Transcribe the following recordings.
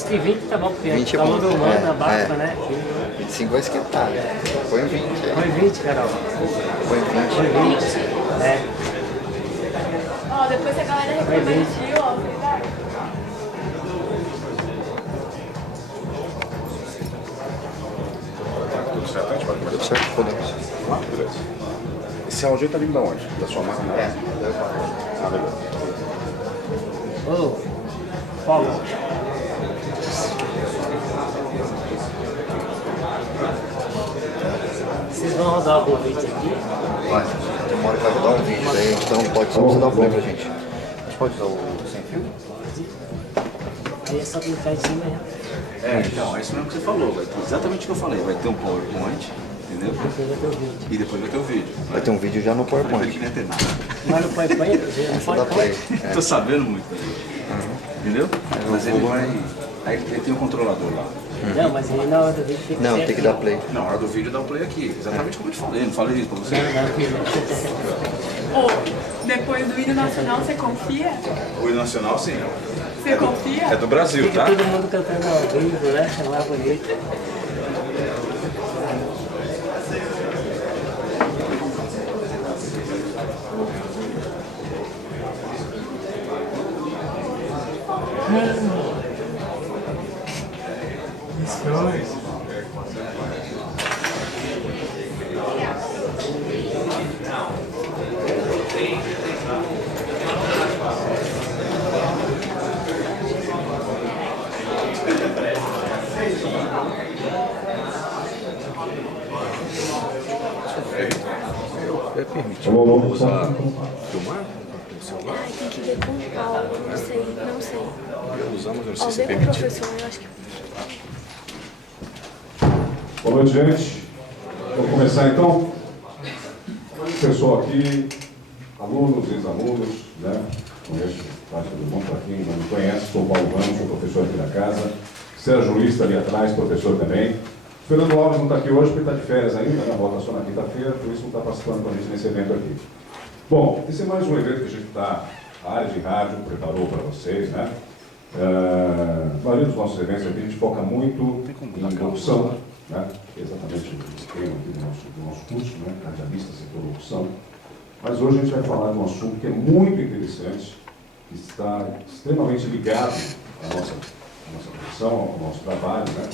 Acho que 20 tá bom, porque 20 tá é bom. do mano, abaixa, né? 25 vai esquentar. Põe 20 aí. Põe 20, Carol. Põe 20. Põe 20. É. Ó, depois a galera reclama de tio, ó, verdade? Tudo certo, a gente pode começar. Tudo certo? Podemos. Vamos lá? Beleza. Esse áudio aí tá vindo da onde? Da sua máquina? Ah, beleza. Ô, Paulo. Vocês vão rodar o vídeo aqui? Vai. Tem uma hora que vai rodar um vídeo, daí a gente não pode só dar o play pra gente. A gente pode usar o sem fio? Aí é só clicar em cima e É, então, é isso mesmo que você falou, vai ter exatamente o que eu falei, vai ter um PowerPoint, entendeu? depois vai ter o vídeo. E depois vai ter o vídeo. Vai ter um vídeo já no Eu falei que PowerPoint. não ia ter nada. Mas no PowerPoint, não Só dá pode play. pôr. Tô sabendo muito daí. Entendeu? Mas ele vai. Aí ele tem um controlador lá. Não, mas aí na hora do vídeo tem que Não, ser tem que aqui, dar play. Na hora do vídeo dá o play aqui. Exatamente como eu te falei, não falei isso pra você. Não, Ô, depois do hino nacional, você confia? O hino nacional, sim. Você confia? É do Brasil, fica tá? todo mundo cantando ao vivo, né? Não é bonito. É permitido usar filmar? Ai, tem que ver com o Paulo, não sei, não sei. Usamos, eu não Ó, sei se é vê com o permitido. professor, eu acho que... Boa noite, gente. Vamos começar então. Pessoal aqui, alunos, ex-alunos, né? Conheço parte do mundo, para quem não me conhece, sou Paulo Ramos, sou professor aqui da casa. Sérgio Luiz está ali atrás, professor também. Fernando Alves não está aqui hoje porque está de férias ainda, né? Volta só na quinta-feira, por isso não está participando com a gente nesse evento aqui. Bom, esse é mais um evento que a gente está, a área de rádio preparou para vocês, né? A maioria dos nossos eventos aqui a gente foca muito em locução, né? Que é exatamente o esquema aqui do nosso curso, né? Radialista, setor locução. Mas hoje a gente vai falar de um assunto que é muito interessante, que está extremamente ligado à nossa profissão, ao nosso trabalho, né?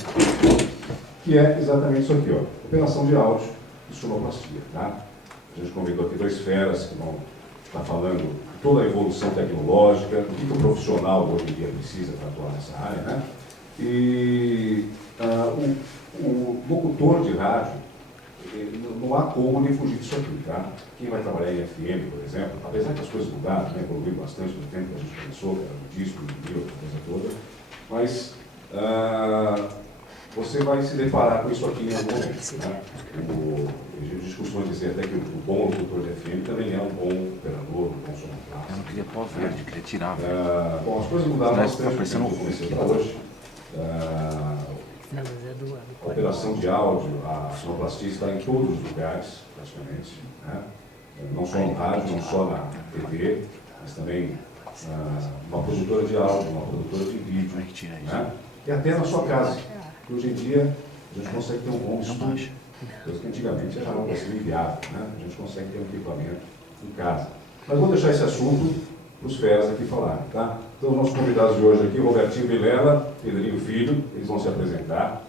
Que é exatamente isso aqui, ó, operação de áudio e sonoplastia, tá? A gente convidou aqui dois feras que vão estar falando de toda a evolução tecnológica, do que o profissional hoje em dia precisa para atuar nessa área, né? E o locutor de rádio, não há como nem fugir disso aqui, tá? Quem vai trabalhar em FM, por exemplo, apesar que as coisas mudaram, né, evoluíram bastante no tempo que a gente começou, que era o disco, o vinil, a coisa toda, mas você vai se deparar com isso aqui em algum momento, né? A gente costuma dizer até que o bom locutor de FM também é um bom operador, um bom sonoplasta. Eu não queria pôr verde, eu queria tirar. Bom, as coisas mudaram Parece que tá bastante parecendo do que eu comecei para hoje. Não, mas é do A operação de áudio, a sonoplastia está em todos os lugares, praticamente, né? Não só no rádio, não só na TV, mas também uma produtora de áudio, uma produtora de vídeo, né? E até na sua casa. Hoje em dia, a gente consegue ter um bom estúdio, coisa que antigamente era algo assim inviável, né? A gente consegue ter um equipamento em casa. Mas vou deixar esse assunto para os feras aqui falarem, tá? Então, os nossos convidados de hoje aqui, Robertinho Vilela, Pedrinho Filho, eles vão se apresentar,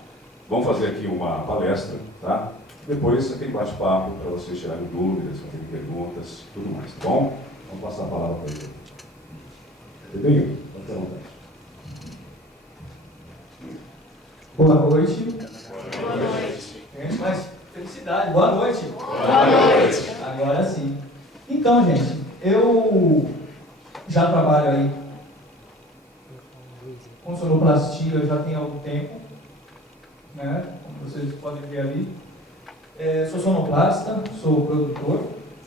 vão fazer aqui uma palestra, tá? Depois, aquele bate-papo para vocês tirarem dúvidas, fazerem perguntas, tudo mais, tá bom? Vamos passar a palavra para ele. Pedrinho, pode ter vontade. Boa noite. Boa noite. Gente, mas felicidade. Boa noite. Boa noite. Agora sim. Então, gente, eu já trabalho aí com sonoplastia já tem algum tempo, né? Como vocês podem ver ali. Sou sonoplasta, sou produtor,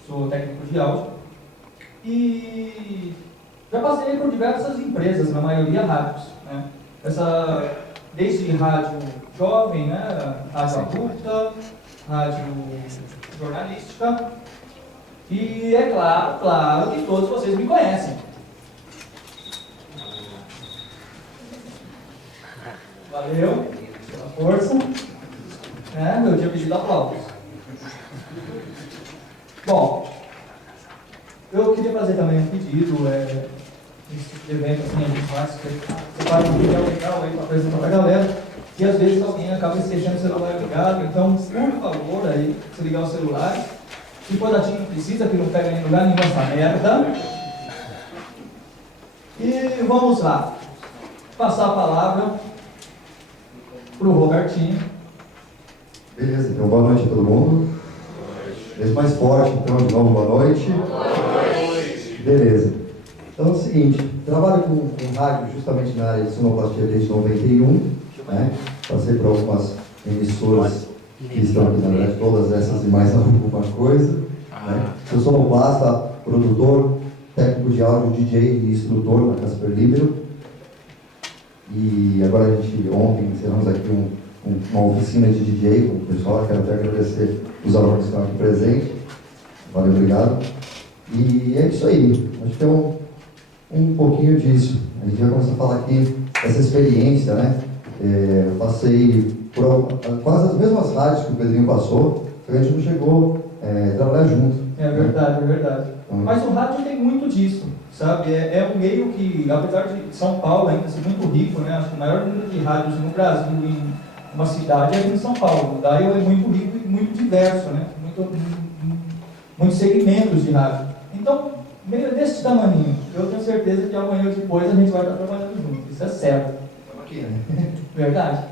sou técnico de áudio e já passei por diversas empresas, na maioria rádios, né? Desde rádio jovem, né? Rádio adulta, rádio jornalística. E é claro que todos vocês me conhecem. Valeu pela força. Eu tinha pedido aplausos. Bom, eu queria fazer também um pedido. Esse tipo de evento assim, a gente faz, você faz um vídeo legal aí para apresentar para a galera. E às vezes alguém acaba esquecendo o celular ligado. Então, por favor, aí, se ligar o celular. Se for da TIM, não precisa, que não pega em lugar nenhum essa merda. E vamos lá. Passar a palavra para o Robertinho. Beleza, então boa noite a todo mundo. Vez mais forte, então, de novo, boa noite. Boa noite. Beleza. Então é o seguinte, trabalho com rádio justamente na área de sonoplastia desde 91, né? Passei por algumas emissoras que estão aqui, na verdade, todas essas e mais alguma coisa. Né? Eu sou sonoplasta, produtor, técnico de áudio, DJ e instrutor na Casper Libero. E agora ontem encerramos aqui uma oficina de DJ com o pessoal. Quero até agradecer os alunos que estão aqui presentes. Valeu, obrigado. E é isso aí. Acho que é um pouquinho disso. A gente vai começar a falar aqui dessa experiência, né? Eu passei por quase as mesmas rádios que o Pedrinho passou, só que a gente não chegou a trabalhar junto. É verdade, é verdade. Mas o rádio tem muito disso, sabe? É um meio que, apesar de São Paulo ainda ser muito rico, né? Acho que o maior número de rádios no Brasil, em uma cidade, é aqui em São Paulo. Daí é muito rico e muito diverso, né? Muitos segmentos de rádio. Então, meio desse tamaninho, eu tenho certeza que amanhã ou depois a gente vai estar trabalhando junto. Isso é certo. Estamos aqui, né? Verdade.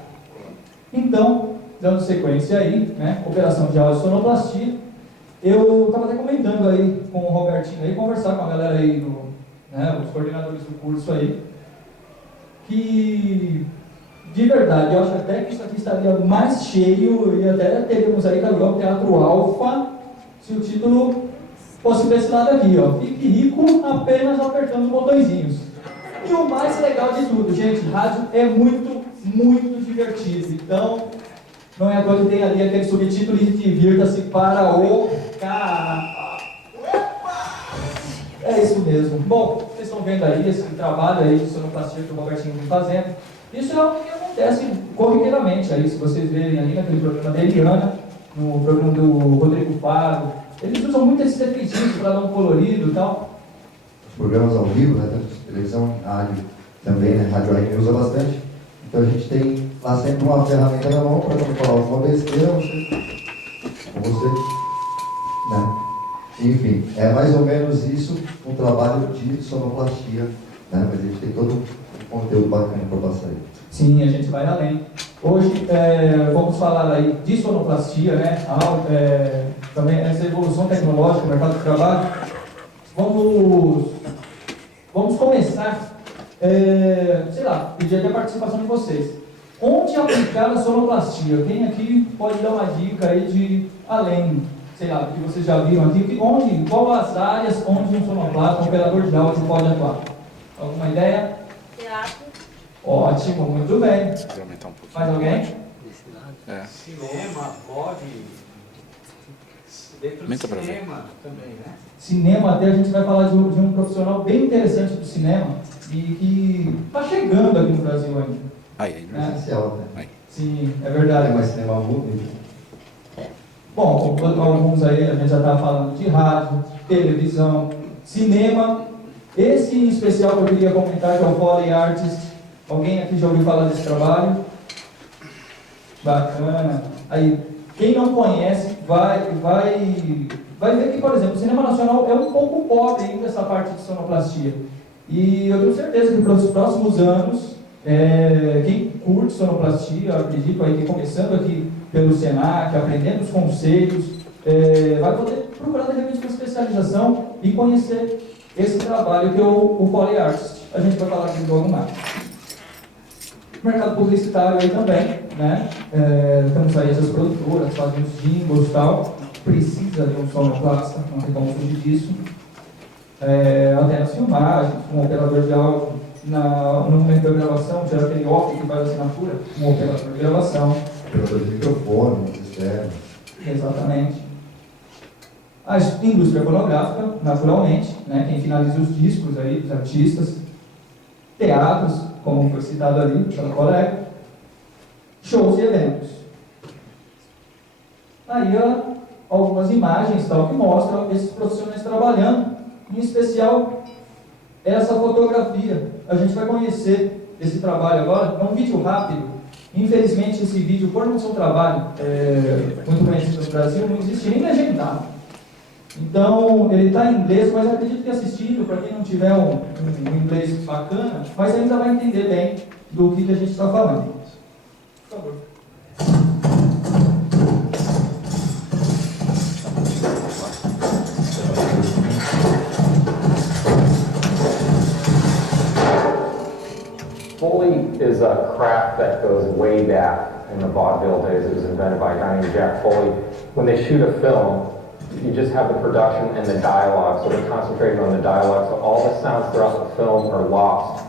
Então, dando sequência aí, né? Operação de áudio sonoplastia. Eu estava até comentando aí com o Robertinho aí, conversar com a galera aí, os coordenadores do curso aí, que de verdade, eu acho até que isso aqui estaria mais cheio e até teríamos aí o Teatro Alfa, se o título fosse para esse lado aqui, ó. Fique rico apenas apertando os botõezinhos. E o mais legal de tudo, gente, rádio é muito, muito divertido. Então, não é à toa que tem ali aquele subtítulo de divirta-se para o cara. É isso mesmo. Bom, vocês estão vendo aí esse trabalho aí de sonoplastia que o Robertinho vem fazendo. Isso é algo que acontece corriqueiramente aí, se vocês verem ali naquele programa da Eliana, no programa do Rodrigo Faro. Eles usam muito esses efeitinhos para dar um colorido e tal. Os programas ao vivo, né? Tanto de televisão, rádio também, né? Rádio aí usa bastante. Então a gente tem lá sempre uma ferramenta na mão para não falar alguma besteira, com você, né? Enfim, é mais ou menos isso, um trabalho de sonoplastia, né? Mas a gente tem todo um conteúdo bacana para passar aí. Sim, a gente vai além. Hoje vamos falar aí de sonoplastia, né? Também essa evolução tecnológica no mercado de trabalho. Vamos começar, sei lá, pedir até a participação de vocês. Onde aplicar a sonoplastia? Quem aqui pode dar uma dica aí de além, sei lá, do que vocês já viram aqui, qual as áreas onde um sonoplasta, um operador de áudio pode atuar? Alguma ideia? Teatro. Ótimo, muito bem. Vou aumentar um pouquinho. Mais alguém? Cinema, pode. Dentro Aumenta do pra ver. cinema também, né? Cinema, até a gente vai falar de um profissional bem interessante do cinema e que está chegando aqui no Brasil ainda. Aí, né? Essencial, né? Aí. Sim, é Tem verdade. mais cinema mudo. Bom, alguns aí a gente já está falando de rádio, televisão, cinema. Esse em especial que eu queria comentar, que é o Foley Artist. Alguém aqui já ouviu falar desse trabalho? Bacana. Aí, quem não conhece, vai ver que, por exemplo, o cinema nacional é um pouco pobre ainda essa parte de sonoplastia. E eu tenho certeza que para os próximos anos, quem curte sonoplastia, acredito aí que começando aqui pelo Senac, aprendendo os conceitos, vai poder procurar de repente uma especialização e conhecer esse trabalho que é o Foley Artist. A gente vai falar aqui logo mais. Mercado publicitário aí também, né? Temos aí essas produtoras, fazem os jingles e tal. Precisa de um sonoplasta, não tem como fugir disso. Até nas filmagens, um operador de áudio, no momento da gravação, tira aquele off que faz a assinatura, um operador de gravação. Operador de microfone, externo. Exatamente. A indústria fonográfica, naturalmente, né? Quem finaliza os discos aí, dos artistas. Teatros, como foi citado ali pela colega. shows e eventos. Aí algumas imagens tal, que mostram esses profissionais trabalhando, em especial essa fotografia. A gente vai conhecer esse trabalho agora, é um vídeo rápido. Infelizmente esse vídeo, por não ser um trabalho muito conhecido no Brasil, não existe nem legendado. Então ele está em inglês, mas eu acredito que assistindo, para quem não tiver um inglês bacana, mas ainda vai entender bem do que a gente está falando. Por favor. Foley is a craft that goes way back in the vaudeville days. It was invented by a guy named Jack Foley. When they shoot a film, you just have the production and the dialogue, so they're concentrating on the dialogue, so all the sounds throughout the film are lost.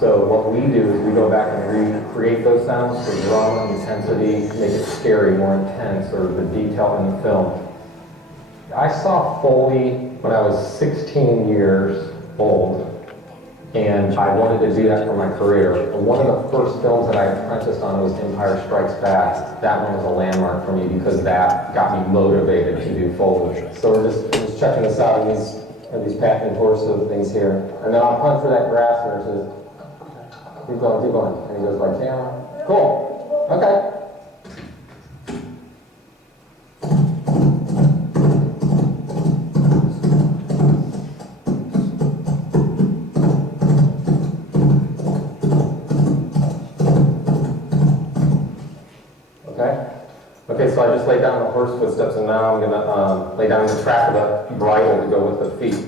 So what we do is we go back and recreate those sounds for drama, intensity, make it scary, more intense, or the detail in the film. I saw Foley when I was 16 years old, and I wanted to do that for my career. One of the first films that I apprenticed on was Empire Strikes Back. That one was a landmark for me because that got me motivated to do Foley. So we're just checking this out, and these patent torso things here. And then I'll punch for that grass here, so keep going, keep going. And he goes by camera. Cool. Okay. Okay, so I just laid down the horse footsteps, and now I'm going to lay down the track of the bridle to go with the feet.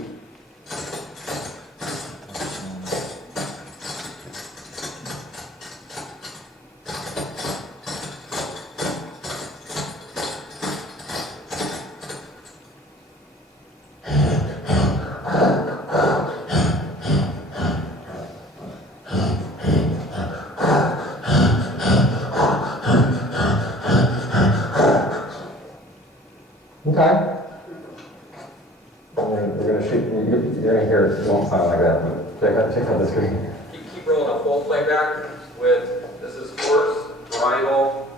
Okay. You're going to shoot, you're going to hear it. It won't sound like that, but check out the screen. Keep rolling a full playback with, this is horse, bridle,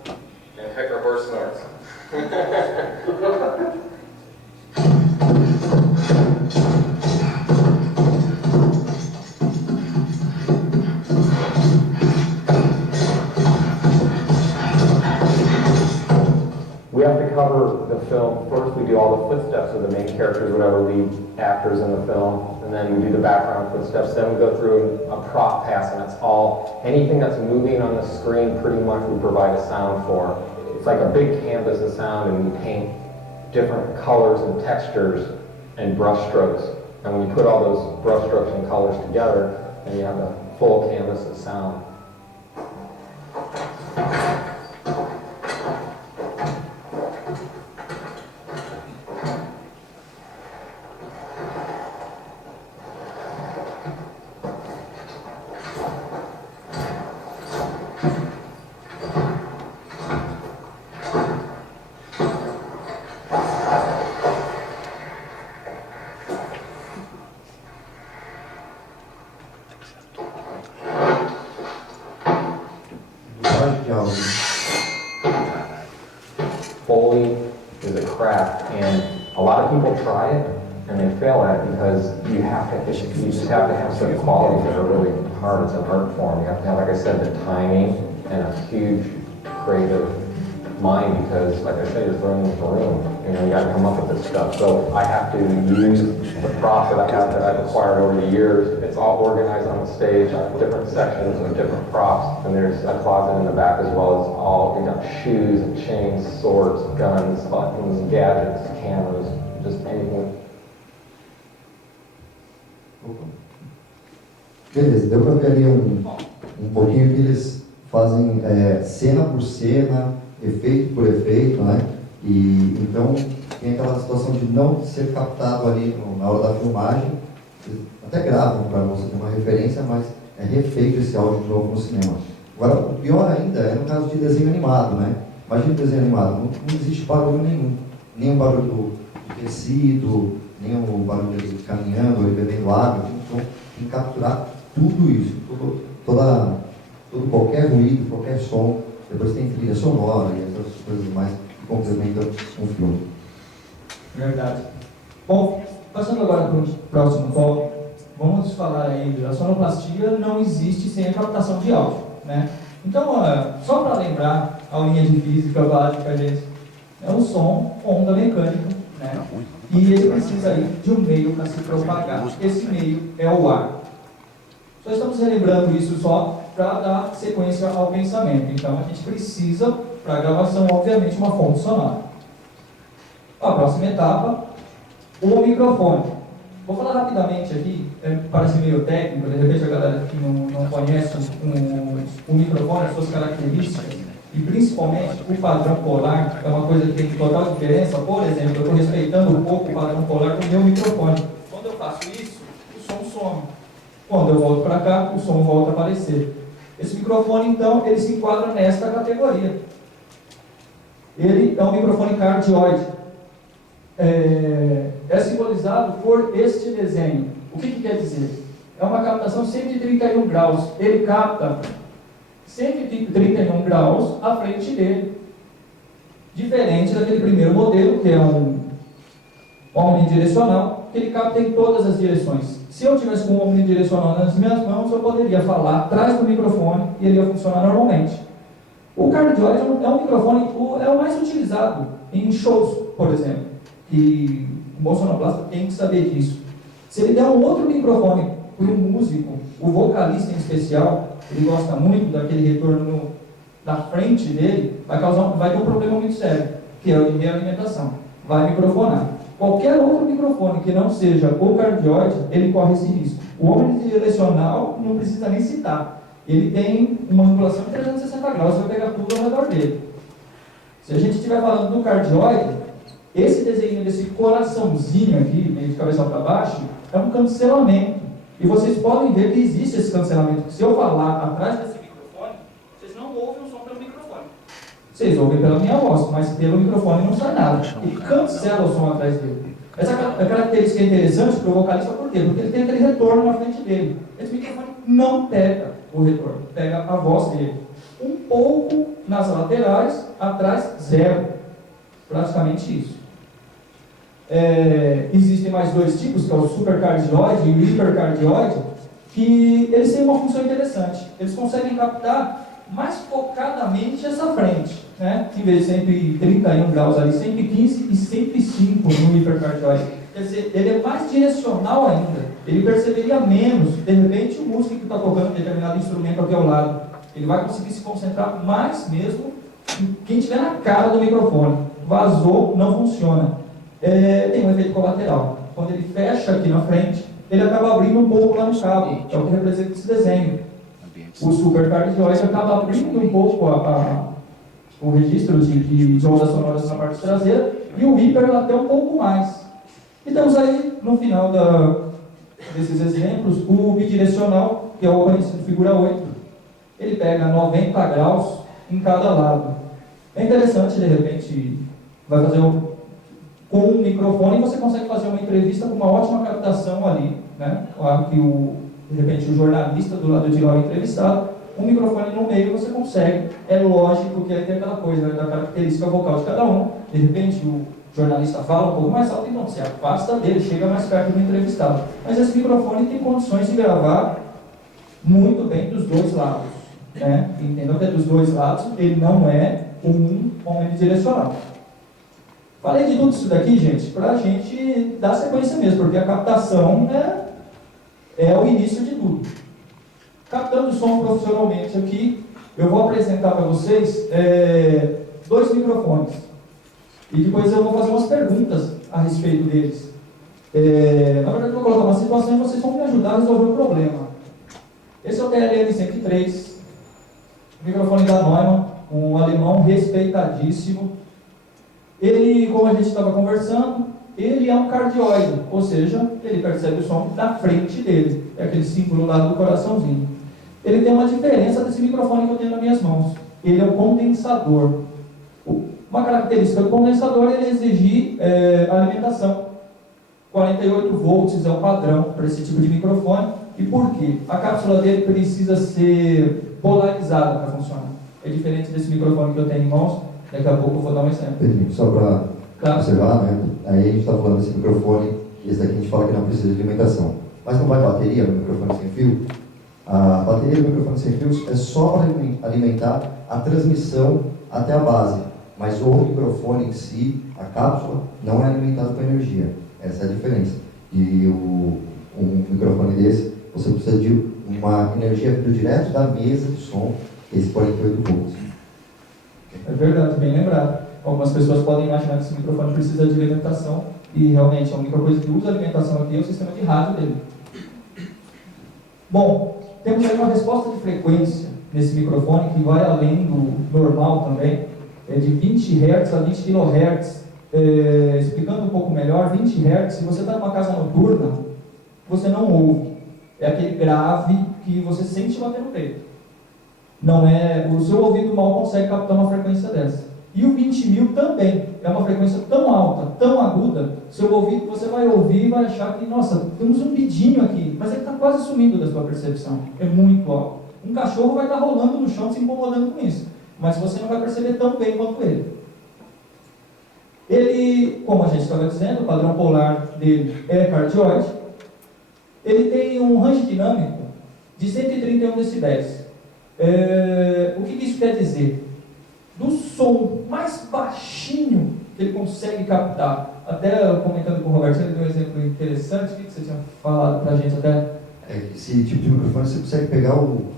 and Hector horse snorts. We have to cover the film. First, we do all the footsteps of the main characters, whatever lead actors in the film, and then we do the background footsteps. Then we go through a prop pass, and it's all, anything that's moving on the screen, pretty much we provide a sound for. It's like a big canvas of sound, and we paint different colors and textures and brush strokes. And when you put all those brush strokes and colors together, then you have a full canvas of sound. Foley is a craft, and a lot of people try it and they fail at it because you just have to have certain qualities that are really hard. It's an art form. You have to have, like I said, the timing and a huge creative mind because, like I said, you're thrown into the room. You know, you got to come up with this stuff. So I have to use the props that I've acquired over the years. It's all organized on the stage. I have different sections with different props, and there's a closet in the back as well as you got shoes and chains, swords, guns, buttons, gadgets, cameras, just anything. Beleza, deu para ver ali um pouquinho que eles fazem cena por cena, efeito por efeito, né? E então tem aquela situação de não ser captado ali na hora da filmagem, até gravam para você ter uma referência, mas é refeito esse áudio de novo no cinema. Agora, o pior ainda é no caso de desenho animado, né? Imagina o desenho animado, não existe barulho nenhum barulho do tecido, nem o barulho dele caminhando, ou ele bebendo água, então tem que capturar tudo isso, qualquer ruído, qualquer som, Depois tem trilha sonora e essas coisas mais que complementam um filme. Verdade. Bom, passando agora para o próximo tópico, vamos falar aí, a sonoplastia não existe sem a captação de áudio, né? Então, só para lembrar, a aulinha de física básica, gente, é um som, onda mecânica, né? E ele precisa aí de um meio para se propagar. Esse meio é o ar. Só estamos relembrando isso só para dar sequência ao pensamento. Então, a gente precisa, para a gravação, obviamente, uma fonte sonora. A próxima etapa, o microfone. Vou falar rapidamente aqui, parece meio técnico, de repente a galera que não conhece o microfone, as suas características, e principalmente o padrão polar, é uma coisa que tem total diferença. Por exemplo, eu estou respeitando um pouco o padrão polar do meu microfone. Quando eu faço isso, o som some. Quando eu volto para cá, o som volta a aparecer. Esse microfone, então, ele se enquadra nesta categoria. Ele é um microfone cardioide. É simbolizado por este desenho. O que quer dizer? É uma captação 131 graus. Ele capta 131 graus à frente dele. Diferente daquele primeiro modelo, que é um omnidirecional, que ele capta em todas as direções. Se eu tivesse com um omnidirecional nas minhas mãos, eu poderia falar atrás do microfone e ele ia funcionar normalmente. O cardioide é um microfone, é o mais utilizado em shows, por exemplo. E o bom sonoplasta tem que saber disso. Se ele der um outro microfone para um músico, o vocalista em especial, ele gosta muito daquele retorno na frente dele, vai ter um problema muito sério, que é o de realimentação. Vai microfonar. Qualquer outro microfone que não seja o cardioide, ele corre esse risco. O omnidirecional não precisa nem citar. Ele tem uma angulação de 360 graus, vai pegar tudo ao redor dele. Se a gente estiver falando do cardioide, esse desenho desse coraçãozinho aqui, meio de cabeça para baixo, é um cancelamento. E vocês podem ver que existe esse cancelamento. Se eu falar atrás desse microfone, vocês não ouvem o som pelo microfone. Vocês ouvem pela minha voz, mas pelo microfone não sai nada. Ele cancela o som atrás dele. Essa característica é interessante para o vocalista, por quê? Porque ele tem aquele retorno na frente dele. Esse microfone não pega o retorno, pega a voz dele. Um pouco nas laterais, atrás, zero. Praticamente isso. Existem mais dois tipos, que é o supercardioide e o hipercardioide, que eles têm uma função interessante. Eles conseguem captar mais focadamente essa frente, né? Em vez de 131 graus ali, 115 e 105 no hipercardioide. Quer dizer, ele é mais direcional ainda. Ele perceberia menos, de repente, o músico que está tocando determinado instrumento aqui ao lado. Ele vai conseguir se concentrar mais mesmo em quem estiver na cara do microfone. Vazou, não funciona. Tem um efeito colateral. Quando ele fecha aqui na frente, ele acaba abrindo um pouco lá no cabo. É o que representa esse desenho. O supercardioide acaba abrindo um pouco o registro de ondas sonoras na parte traseira e o hiper até um pouco mais. E temos aí, no final desses exemplos, o bidirecional, que é o conhecido figura 8. Ele pega 90 graus em cada lado. É interessante, de repente, vai fazer com um microfone você consegue fazer uma entrevista com uma ótima captação ali, né? Claro que de repente o jornalista do lado de lá é entrevistado, um microfone no meio você consegue. É lógico que aí tem aquela coisa, né, da característica vocal de cada um. De repente o jornalista fala um pouco mais alto, então você afasta dele, chega mais perto do entrevistado. Mas esse microfone tem condições de gravar muito bem dos dois lados, né? Entendam que é dos dois lados, ele não é um omnidirecional. Falei de tudo isso daqui, gente, para a gente dar sequência mesmo, porque a captação é o início de tudo. Captando o som profissionalmente aqui, eu vou apresentar para vocês dois microfones. E depois eu vou fazer umas perguntas a respeito deles. Na verdade, eu vou colocar uma situação e vocês vão me ajudar a resolver o problema. Esse é o TLM-103, microfone da Neumann, um alemão respeitadíssimo. Ele, como a gente estava conversando, ele é um cardioide, ou seja, ele percebe o som da frente dele. É aquele símbolo lá do coraçãozinho. Ele tem uma diferença desse microfone que eu tenho nas minhas mãos. Ele é um condensador. Uma característica do condensador é ele exigir alimentação. 48 volts é o padrão para esse tipo de microfone. E por quê? A cápsula dele precisa ser polarizada para funcionar. é diferente desse microfone que eu tenho em mãos. Daqui a pouco eu vou dar um exemplo. Pedrinho, só para Claro. observar, né? Aí a gente está falando desse microfone, esse daqui a gente fala que não precisa de alimentação. Mas não vai bateria no microfone sem fio? A bateria do microfone sem fio é só para alimentar a transmissão até a base. Mas o microfone em si, a cápsula, não é alimentado com energia. Essa é a diferença. E um microfone desse, você precisa de uma energia vindo direto da mesa de som, esse 48 volts. É verdade, bem lembrado. Algumas pessoas podem imaginar que esse microfone precisa de alimentação e realmente a única coisa que usa alimentação aqui é o sistema de rádio dele. Bom, temos aí uma resposta de frequência nesse microfone que vai além do normal também, é de 20 Hz a 20 kHz. Explicando um pouco melhor, 20 Hz, se você está numa casa noturna, você não ouve. É aquele grave que você sente bater no peito. Não é, o seu ouvido mal consegue captar uma frequência dessa. E o 20.000 também é uma frequência tão alta, tão aguda, seu ouvido, você vai ouvir e vai achar que, nossa, tem um zumbidinho aqui, mas ele está quase sumindo da sua percepção. É muito alto. Um cachorro vai estar rolando no chão se incomodando com isso, mas você não vai perceber tão bem quanto ele. Ele, como a gente estava dizendo, o padrão polar dele é cardioide. Ele tem um range dinâmico de 131 decibéis. O que isso quer dizer? Do som mais baixinho que ele consegue captar, até comentando com o Roberto, ele deu um exemplo interessante. O que você tinha falado para a gente até? Esse tipo de microfone você consegue pegar o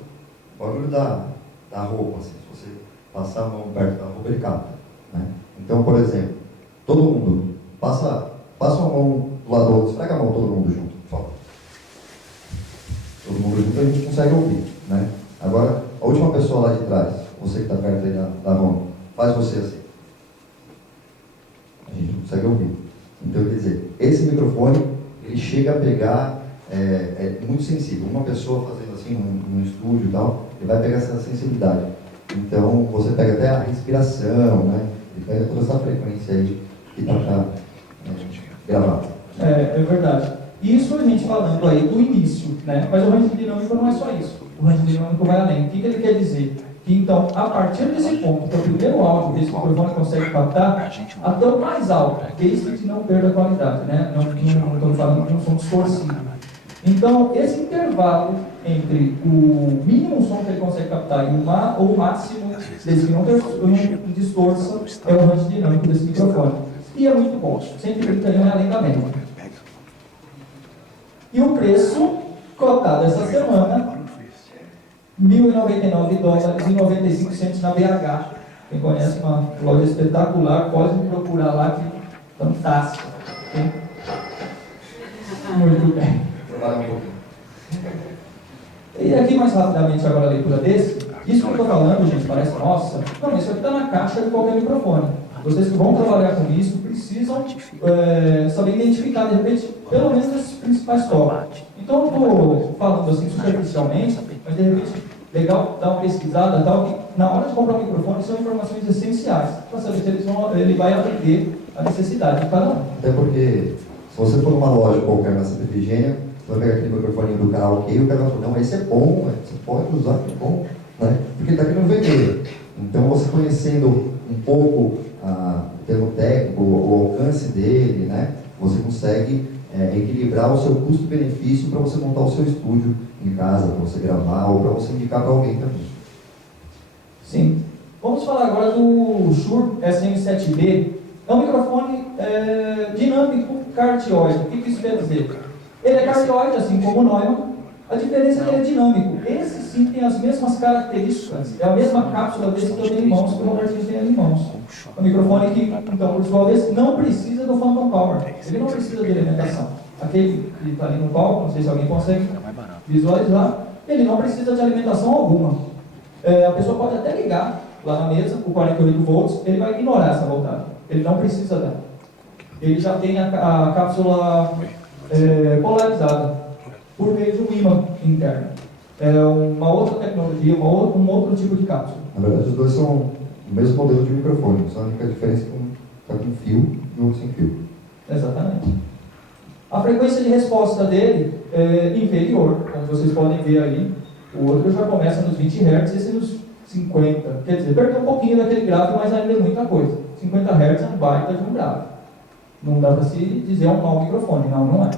barulho da roupa, assim, se você passar a mão perto da roupa, ele capta, né? Então, por exemplo, todo mundo, passa uma mão do lado do outro, esfrega a mão todo mundo junto, por favor. Todo mundo junto a gente consegue ouvir, né? Agora, a última pessoa lá de trás, você que está perto aí da mão, faz você assim. A gente não consegue ouvir. Então, quer dizer, esse microfone, ele chega a pegar, é muito sensível. Uma pessoa fazendo assim, num estúdio e tal, ele vai pegar essa sensibilidade. Então, você pega até a respiração, né? Ele pega toda essa frequência aí que está para gravar. É verdade. Isso a gente falando aí do início, né? Mas o range dinâmico não é só isso. O range dinâmico vai além. O que ele quer dizer? Que então, a partir desse ponto, que é o primeiro áudio que esse microfone consegue captar, até o mais alto, desde que não perda a qualidade, né? Não estou falando de um som distorcido. Então, esse intervalo entre o mínimo som que ele consegue captar e o máximo, desde que não distorça, é o range dinâmico desse microfone. E é muito bom. 131 é além da média. E o preço cotado essa semana, $1.099,95 na BH. Quem conhece uma loja espetacular, pode me procurar lá, que fantástica. Okay? Muito bem. E aqui mais rapidamente agora a leitura desse. Isso que eu estou falando, gente, parece nossa. Não, isso aqui está na caixa de qualquer microfone. Vocês que vão trabalhar com isso precisam saber identificar, de repente, pelo menos esses principais tópicos. Então eu estou falando assim superficialmente, mas de repente, legal dar uma pesquisada, tal, que na hora de comprar um microfone são informações essenciais, para saber se ele vai atender a necessidade de cada um. Até porque, se você for numa loja qualquer na Santa Efigênia, você vai pegar aquele microfone do karaokê e o cara vai falar, não, esse é bom, você pode usar, é bom, né? Porque ele está querendo vender. Então, você conhecendo um pouco o termo técnico, o alcance dele, né? Você consegue equilibrar o seu custo-benefício para você montar o seu estúdio em casa, para você gravar ou para você indicar para alguém também. Sim. Vamos falar agora do Shure SM7B. É um microfone dinâmico cardioide. O que isso quer dizer? Ele é cardioide, assim como o Neumann. A diferença é que ele é dinâmico. Esse sim tem as mesmas características. É a mesma cápsula desse que eu tenho em mãos, que o Robertinho tem em mãos. É um microfone que, então, por sua vez, não precisa do Phantom Power. Ele não precisa de alimentação. Aquele que está ali no palco, não sei se alguém consegue visualizar, ele não precisa de alimentação alguma. A pessoa pode até ligar lá na mesa, o 48 volts, ele vai ignorar essa voltagem. Ele não precisa dela. Ele já tem a cápsula polarizada por meio de um ímã interno. É uma outra tecnologia, um outro tipo de cápsula. Na verdade, os dois são o mesmo modelo de microfone, só a única diferença é que um está com fio e o outro sem fio. Exatamente. A frequência de resposta dele é inferior, como vocês podem ver aí. O outro já começa nos 20 Hz, esse nos 50. Quer dizer, perdeu um pouquinho daquele grave, mas ainda é muita coisa. 50 Hz é um baita de um grave. Não dá para se dizer um mau microfone, não é.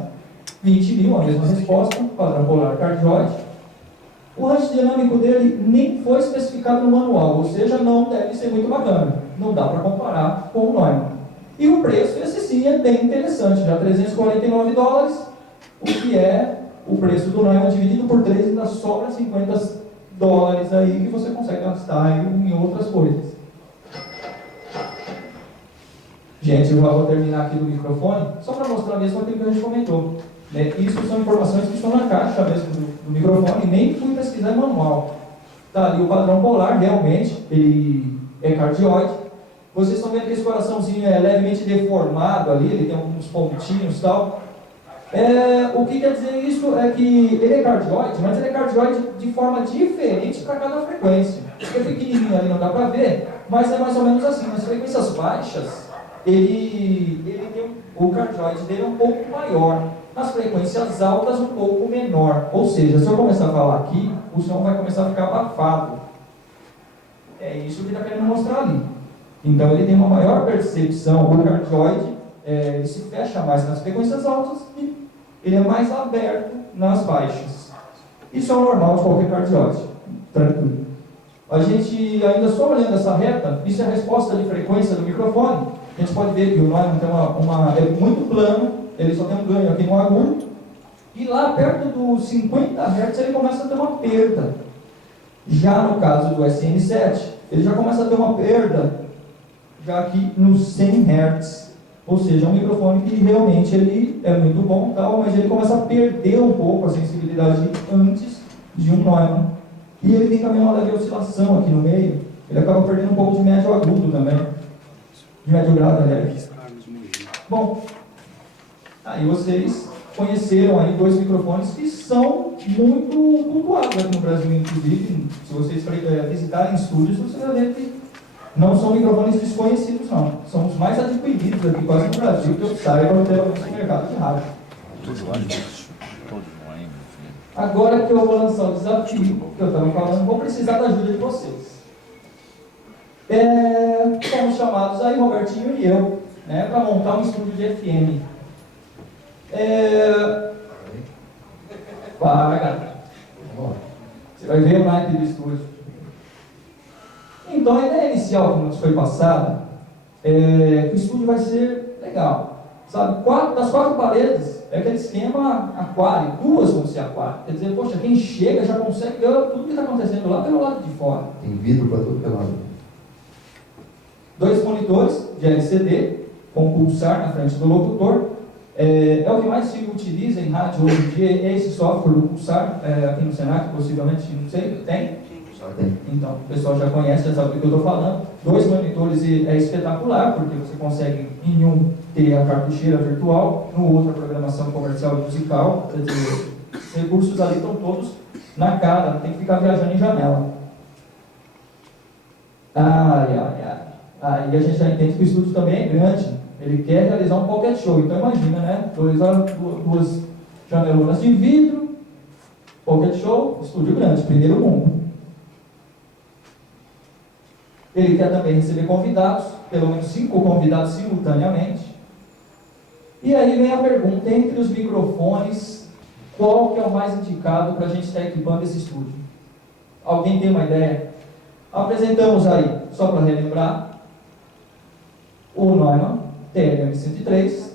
20 mil, a mesma resposta, padrão polar cardioide. O range dinâmico dele nem foi especificado no manual, ou seja, não deve ser muito bacana. Não dá para comparar com o Neumann. E o preço, esse sim, é bem interessante, já $349, o que é o preço do Neumann dividido por 3, ainda sobra $50 aí que você consegue gastar aí em outras coisas. Gente, eu já vou terminar aqui do microfone, só para mostrar mesmo aquilo que a gente comentou. Isso são informações que estão na caixa mesmo do microfone, nem fui pesquisar em manual. Tá ali o padrão polar, realmente, ele é cardioide. Vocês estão vendo que esse coraçãozinho é levemente deformado ali, ele tem alguns pontinhos e tal. O que quer dizer isso é que ele é cardioide, mas ele é cardioide de forma diferente para cada frequência. Porque é pequenininho ali, não dá para ver, mas é mais ou menos assim. Nas frequências baixas, o cardioide dele é um pouco maior. Nas frequências altas, um pouco menor. Ou seja, se eu começar a falar aqui, o som vai começar a ficar abafado. É isso que ele está querendo mostrar ali. Então, ele tem uma maior percepção. O cardioide, ele se fecha mais nas frequências altas e ele é mais aberto nas baixas. Isso é o normal de qualquer cardioide. Tranquilo. A gente, ainda só olhando essa reta, isso é a resposta de frequência do microfone. A gente pode ver que o Neumann tem é muito plano, ele só tem um ganho aqui no agudo, e lá perto dos 50 Hz ele começa a ter uma perda. Já no caso do SN7, ele já começa a ter uma perda, já aqui nos 100 Hz. Ou seja, é um microfone que realmente ele é muito bom, tal, mas ele começa a perder um pouco a sensibilidade antes de um Neumann. E ele tem também uma leve oscilação aqui no meio, ele acaba perdendo um pouco de médio agudo também. De médio grave, aliás. Bom, aí vocês conheceram aí dois microfones que são muito cultuados aqui no Brasil, inclusive. Se vocês visitarem estúdios, vocês vão ver que não são microfones desconhecidos, não. São os mais adquiridos aqui quase no Brasil, que eu saiba pelo mercado de rádio. Agora que eu vou lançar o desafio que eu estava falando, vou precisar da ajuda de vocês. Fomos chamados aí, Robertinho e eu, para montar um estúdio de FM. Você vai ver o naipe do estúdio. Então, a ideia inicial que nos foi passada é que o estúdio vai ser legal. Sabe, das 4 paredes é aquele esquema aquário, 2 vão ser aquário. Quer dizer, poxa, quem chega já consegue ver tudo que está acontecendo lá pelo lado de fora. Tem vidro para tudo pelo lado. 2 monitores de LCD com pulsar na frente do locutor. É o que mais se utiliza em rádio hoje em dia, é esse software do pulsar, aqui no Senac, possivelmente, não sei, tem? Então, o pessoal já conhece, já sabe do que eu estou falando. 2 monitores é espetacular, porque você consegue em um ter a cartucheira virtual, no outro a programação comercial e musical, quer dizer, os recursos ali estão todos na cara, não tem que ficar viajando em janela. Aí a gente já entende que o estúdio também é grande. Ele quer realizar um pocket show, então imagina, né? 2 janelonas de vidro, pocket show, estúdio grande, primeiro mundo. Ele quer também receber convidados, pelo menos 5 convidados simultaneamente. E aí vem a pergunta, entre os microfones, qual que é o mais indicado para a gente estar equipando esse estúdio? Alguém tem uma ideia? Apresentamos aí, só para relembrar, o Neumann TLM103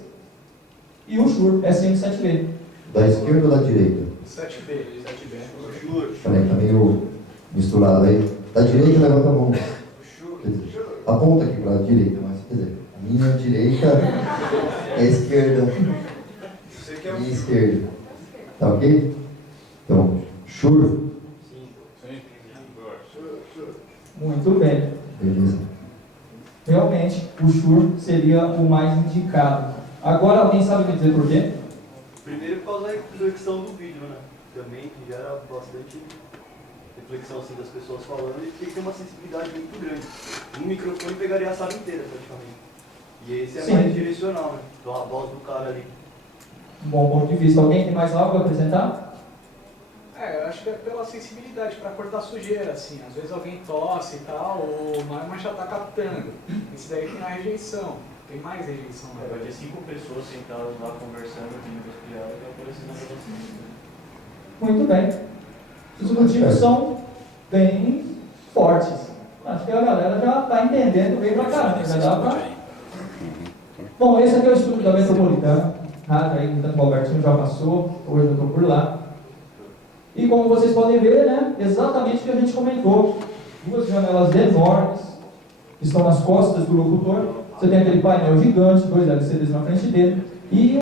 e o Shure SM7B. Da esquerda ou da direita? 7B. Peraí, tá meio misturado aí. Da direita, levanta a mão. Aponta aqui para a direita, mas quer dizer, a minha direita é a esquerda. Minha esquerda. Tá ok? Então, Shure. Muito bem. Beleza. Realmente, o Shure seria o mais indicado. Agora, alguém sabe me dizer por quê? Primeiro, por causa da reflexão do vídeo, né? Também, que gera bastante reflexão assim, das pessoas falando, e tem que ter uma sensibilidade muito grande. Um microfone pegaria a sala inteira, praticamente. E esse é Sim. mais direcional, né? Então, a voz do cara ali. Um bom ponto de vista. Alguém tem mais algo para apresentar? Eu acho que é pela sensibilidade, para cortar sujeira, assim. Às vezes alguém tosse e tal, o Neumann já está captando. Esse daí tem a rejeição, tem mais rejeição. Vai ter 5 pessoas sentadas lá conversando aqui no industrial e vai aparecer na gravação. Muito bem. Os motivos são bem fortes. Acho que a galera já está entendendo bem pra caramba. Já dá pra... Bom, esse aqui é o estudo da Metropolitana. Aí, tanto o Albertinho já passou, hoje eu estou por lá. E como vocês podem ver, né, exatamente o que a gente comentou. 2 janelas enormes, que estão nas costas do locutor. Você tem aquele painel gigante, 2 LCDs na frente dele. E